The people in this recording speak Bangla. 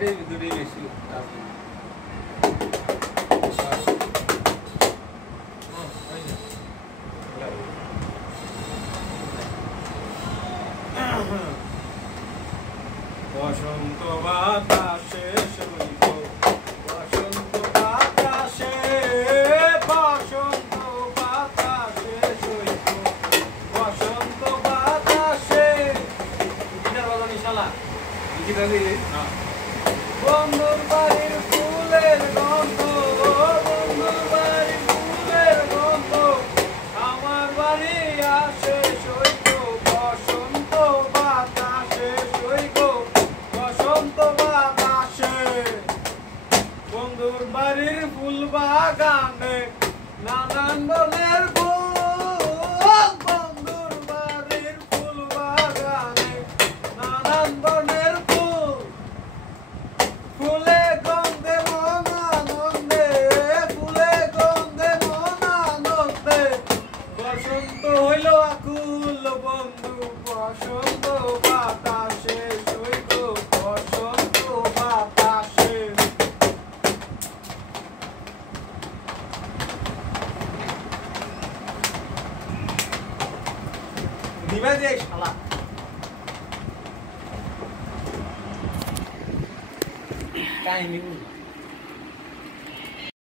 দূরে বেশি বসন্ত বাতাসে সইব বসন্ত বাতাসে বসন্ত বাতাসে সইব বসন্ত বাতাসে গিটার বাজানি শালা গিটার দিলে না বন্ধুর বাড়ির ফুলের গন্ধ বন্ধুর বাড়ির ফুলের গন্ধ আমার বাড়ি আসে সইব বসন্ত বাতাসে সইব বসন্ত বাতাসে বন্ধুর বাড়ির ফুল বাগানে নানান বনের ফুল বন্ধুর বাড়ির ফুল বাগানে নানান বনের ফুল ফুলে গন্ধে মন আনন্দে ফুলে গন্ধে মন আনন্দে বসন্ত হইল আকুল বন্ধু বসন্ত বাতাসে সইব বসন্ত বাতাসে দিবে যে শালা টাইমিং